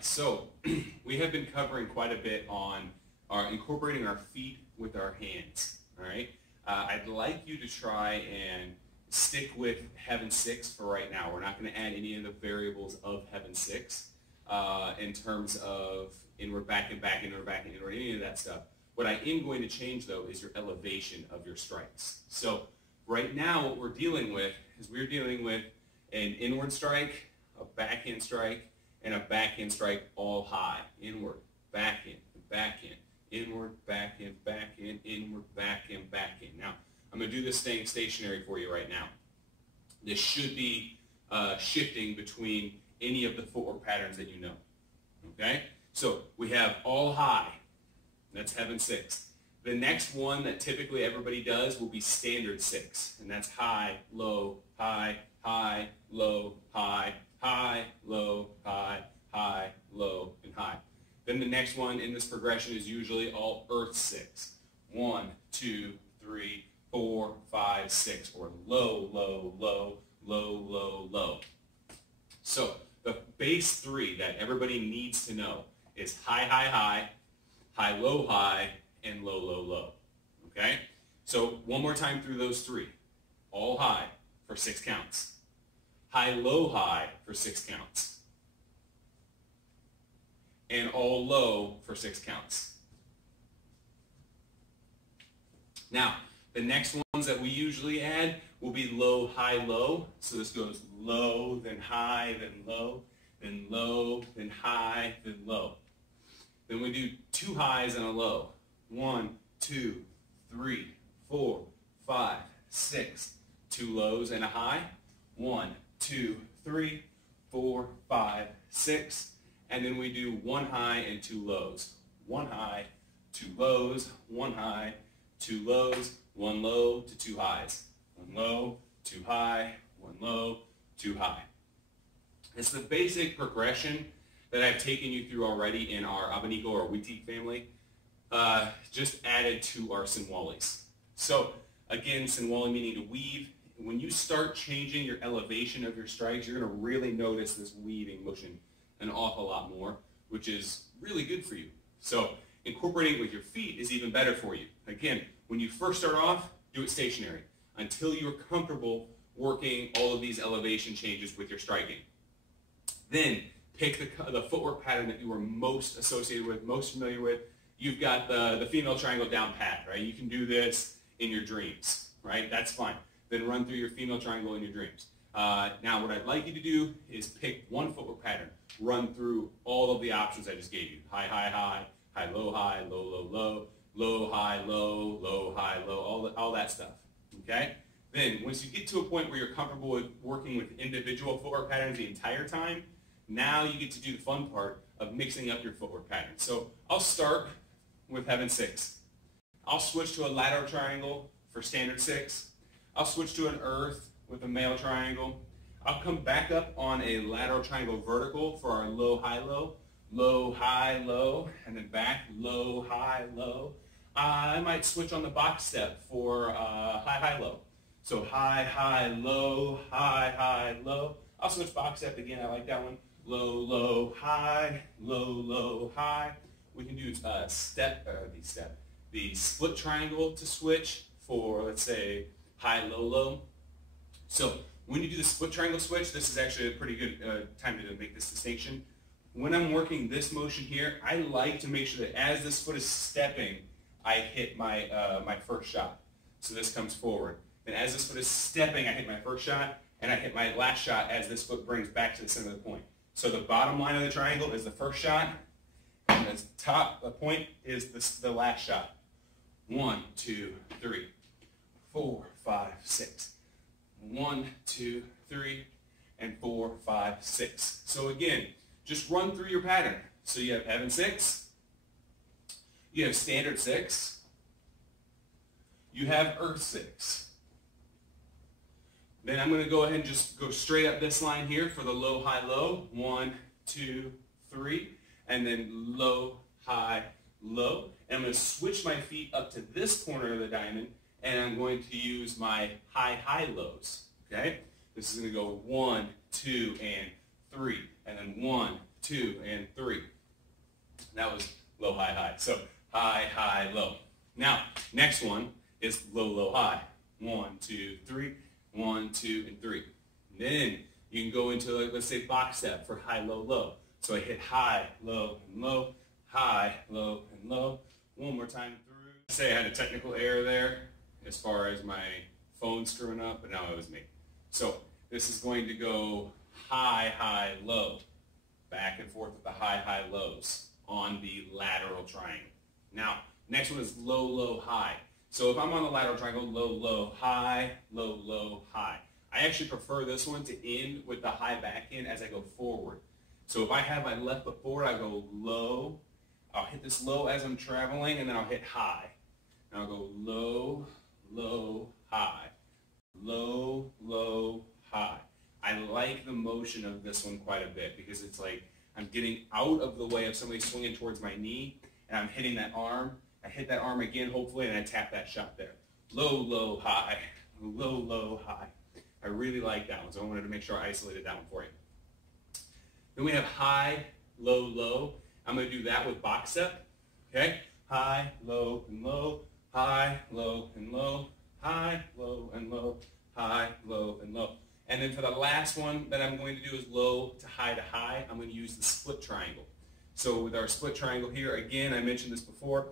right, so we have been covering quite a bit on incorporating our feet with our hands. All right, I'd like you to try and stick with Heaven 6 for right now. We're not going to add any of the variables of Heaven 6 in terms of inward, back, and back, inward, back, and inward, any of that stuff. What I am going to change, though, is your elevation of your strikes. So right now what we're dealing with is we're dealing with an inward strike, a backhand strike, and a backhand strike all high. Inward, backhand, backhand, inward, backhand, backhand, inward, backhand, backhand. Now, I'm going to do this staying stationary for you right now. This should be shifting between any of the footwork patterns that you know. Okay? So we have all high. That's Heaven 6. The next one that typically everybody does will be standard 6. And that's high, low, high, high, low, high, high, low, high, high, low, and high. Then the next one in this progression is usually all earth 6. 1, 2, 3, 4, 5, 6, or low, low, low, low, low, low. So the base 3 that everybody needs to know is high, high, high, high, low, high, and low, low, low. Okay? So one more time through those 3. All high for 6 counts. High, low, high for 6 counts. And all low for 6 counts. Now, the next ones that we usually add will be low, high, low. So this goes low, then high, then low, then low, then high, then low. Then we do 2 highs and a low. 1, 2, 3, 4, 5, 6. 2 lows and a high. 1, 2, 3, 4, 5, 6. And then we do 1 high and 2 lows. 1 high, 2 lows, 1 high, 2 lows, 1 low to 2 highs. 1 low, 2 high, 1 low, 2 high. It's the basic progression that I've taken you through already in our Abanico or Witi family, just added to our Siniwallis. So again, Siniwalli meaning to weave. When you start changing your elevation of your strikes, you're going to really notice this weaving motion an awful lot more, which is really good for you. So incorporating it with your feet is even better for you. Again, when you first start off, do it stationary until you're comfortable working all of these elevation changes with your striking. Then pick the footwork pattern that you are most associated with, most familiar with. You've got the female triangle down pat, right? You can do this in your dreams, right? That's fine. Then run through your female triangle in your dreams. Now what I'd like you to do is pick one footwork pattern. Run through all of the options I just gave you. High, high, high, high, low, low, low, low, high, low, all that stuff, okay? Then once you get to a point where you're comfortable with working with individual footwork patterns the entire time, now you get to do the fun part of mixing up your footwork patterns. So I'll start with Heaven 6. I'll switch to a lateral triangle for standard 6. I'll switch to an earth with a male triangle. I'll come back up on a lateral triangle vertical for our low, high, low, low, high, low, and then back, low, high, low. I might switch on the box step for high, high, low. So high, high, low, high, high, low. I'll switch box step again. I like that one. Low, low, high, low, high. We can do the split triangle to switch for, let's say, high, low, low. So when you do the split triangle switch, this is actually a pretty good time to make this distinction. When I'm working this motion here, I like to make sure that as this foot is stepping, I hit my, my first shot. So this comes forward. Then as this foot is stepping, I hit my first shot, and I hit my last shot as this foot brings back to the center of the point. So the bottom line of the triangle is the first shot, and the top point is the last shot. 1, 2, 3, 4, 5, 6. 1, 2, 3, and 4, 5, 6. So again, just run through your pattern. So you have Heaven 6, you have Standard 6, you have Earth 6. Then I'm going to go ahead and just go straight up this line here for the low, high, low. 1, 2, 3, and then low, high, low. And I'm going to switch my feet up to this corner of the diamond, and I'm going to use my high, high, lows. Okay? This is going to go 1, 2, and 3, and then 1, 2, and 3. That was low, high, high. So high, high, low. Now, next one is low, low, high. 1, 2, 3, 1, 2, and 3. Then you can go into, like, let's say, box step for high, low, low. So I hit high, low, and low, high, low, and low. One more time through. Say I had a technical error there as far as my phone screwing up, but now it was me. So this is going to go high, high, low. Back and forth with the high, high, lows on the lateral triangle. Now, next one is low, low, high. So if I'm on the lateral triangle, low, low, high, low, low, high. I actually prefer this one to end with the high back end as I go forward. So if I have my left foot forward, I go low. I'll hit this low as I'm traveling, and then I'll hit high. And I'll go low, low, high. Low, low, high. I like the motion of this one quite a bit because it's like I'm getting out of the way of somebody swinging towards my knee, and I'm hitting that arm. I hit that arm again, hopefully, and I tap that shot there. Low, low, high. Low, low, high. I really like that one, so I wanted to make sure I isolated that one for you. Then we have high, low, low. I'm going to do that with box step. Okay? High, low, and low. High, low, and low. High, low, and low. High, low, and low. And then for the last one that I'm going to do is low to high, I'm going to use the split triangle. So with our split triangle here, again, I mentioned this before,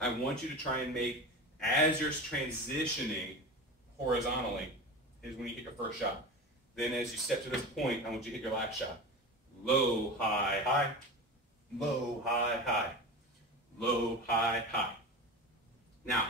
I want you to try and make, as you're transitioning horizontally, is when you hit your first shot. Then as you step to this point, I want you to hit your last shot. Low, high, high. Low, high, high. Low, high, high. Now,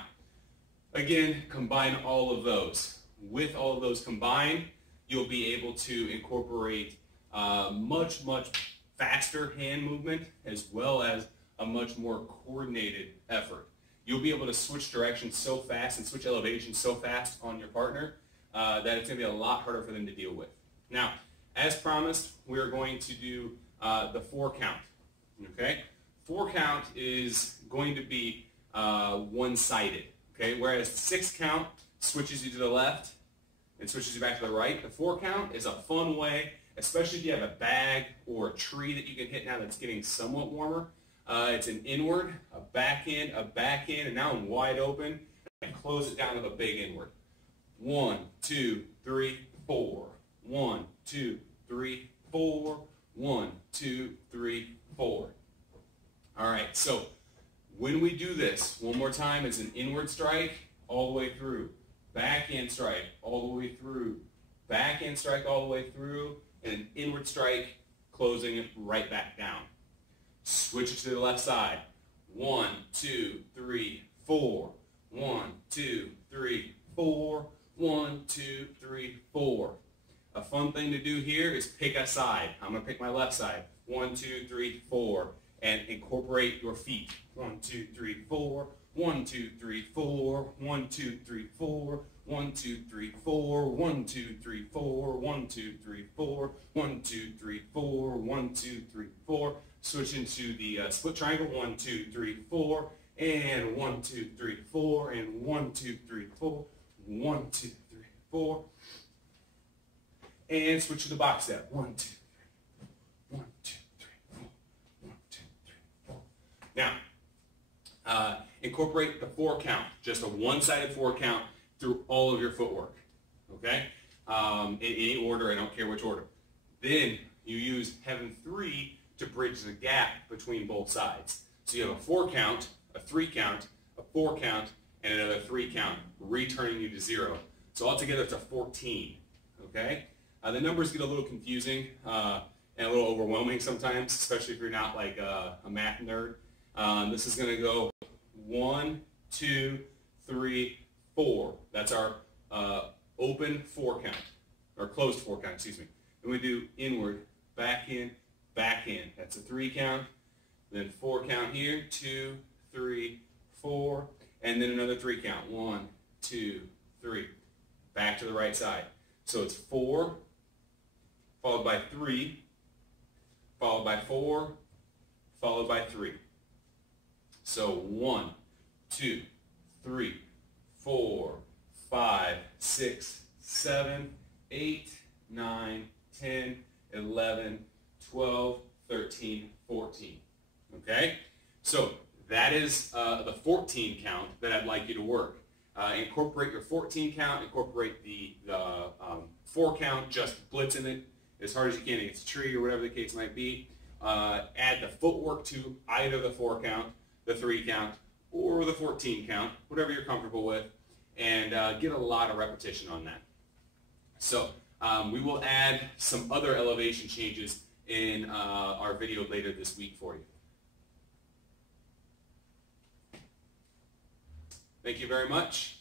again, combine all of those. With all of those combined, you'll be able to incorporate much, much faster hand movement as well as a much more coordinated effort. You'll be able to switch directions so fast and switch elevation so fast on your partner that it's going to be a lot harder for them to deal with. Now, as promised, we're going to do the 4 count. Okay? 4 count is going to be one-sided. Okay? Whereas the 6 count switches you to the left and switches you back to the right. The 4 count is a fun way, especially if you have a bag or a tree that you can hit now that's getting somewhat warmer. It's an inward, a back in, and now I'm wide open. And close it down with a big inward. 1, 2, 3, 4. 1, 2, 3, 4. 1, 2, 3, 4. All right, so when we do this, one more time, it's an inward strike all the way through. Backhand strike all the way through. Backhand strike all the way through. And an inward strike closing it right back down. Switch it to the left side. 1, 2, 3, 4. 1, 2, 3, 4. 1, 2, 3, 4. A fun thing to do here is pick a side. I'm going to pick my left side. 1, 2, 3, 4. And incorporate your feet. 1, 2, 3, 4. 1, 2, 3, 4. 1, 2, 3, 4. 1, 2, 3, 4. 1, 2, 3, 4. 1, 2, 3, 4. 1, 2, 3, 4. 1, 2, 3, 4. Switch into the split triangle. 1, 2, 3, 4. And 1, 2, 3, 4. And 1, 2, 3, 4. 1, 2, 3, 4. And switch to the box step. 1, 2, 3. 1, 2, 3, 4. 1, 2, 3, 4. Now, incorporate the 4 count, just a one-sided 4 count through all of your footwork. Okay? In any order, I don't care which order. Then you use heaven 3 to bridge the gap between both sides. So you have a 4 count, a 3 count, a 4 count, and another 3 count, returning you to 0. So altogether it's a 14. Okay? The numbers get a little confusing and a little overwhelming sometimes, especially if you're not like a math nerd. This is going to go 1, 2, 3, 4. That's our open 4 count, or closed 4 count, excuse me. Then we do inward, back in, That's a 3 count. Then 4 count here, 2, 3, 4. And then another 3 count, 1, 2, 3. Back to the right side. So it's 4, followed by 3, followed by 4, followed by 3. So 1, 2, 3, 4, 5, 6, 7, 8, 9, 10, 11, 12, 13, 14. Okay? So that is the 14 count that I'd like you to work. Incorporate your 14 count, incorporate the 4 count, just blitzing it as hard as you can against a tree or whatever the case might be. Add the footwork to either the 4 count, the 3 count, or the 14 count, whatever you're comfortable with, and get a lot of repetition on that. So we will add some other elevation changes in our video later this week for you. Thank you very much.